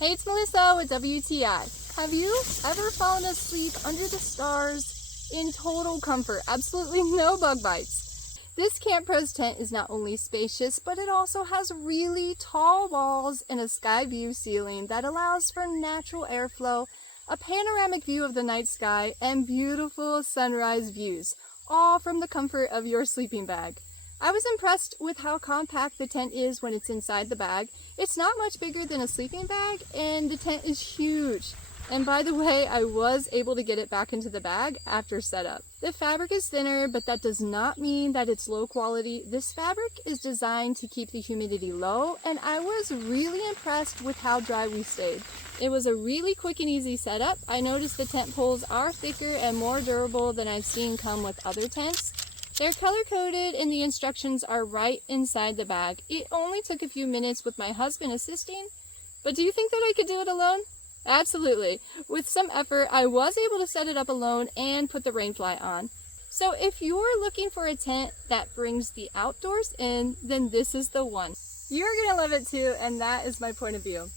Hey, it's Melissa with WTI. Have you ever fallen asleep under the stars in total comfort? Absolutely no bug bites. This CAMPROS tent is not only spacious, but it also has really tall walls and a sky view ceiling that allows for natural airflow, a panoramic view of the night sky, and beautiful sunrise views, all from the comfort of your sleeping bag. I was impressed with how compact the tent is when it's inside the bag. It's not much bigger than a sleeping bag, and the tent is huge. And by the way, I was able to get it back into the bag after setup. The fabric is thinner, but that does not mean that it's low quality. This fabric is designed to keep the humidity low, and I was really impressed with how dry we stayed. It was a really quick and easy setup. I noticed the tent poles are thicker and more durable than I've seen come with other tents. They're color-coded and the instructions are right inside the bag. It only took a few minutes with my husband assisting, but do you think that I could do it alone? Absolutely. With some effort, I was able to set it up alone and put the rainfly on. So if you're looking for a tent that brings the outdoors in, then this is the one. You're gonna love it too, and that is my point of view.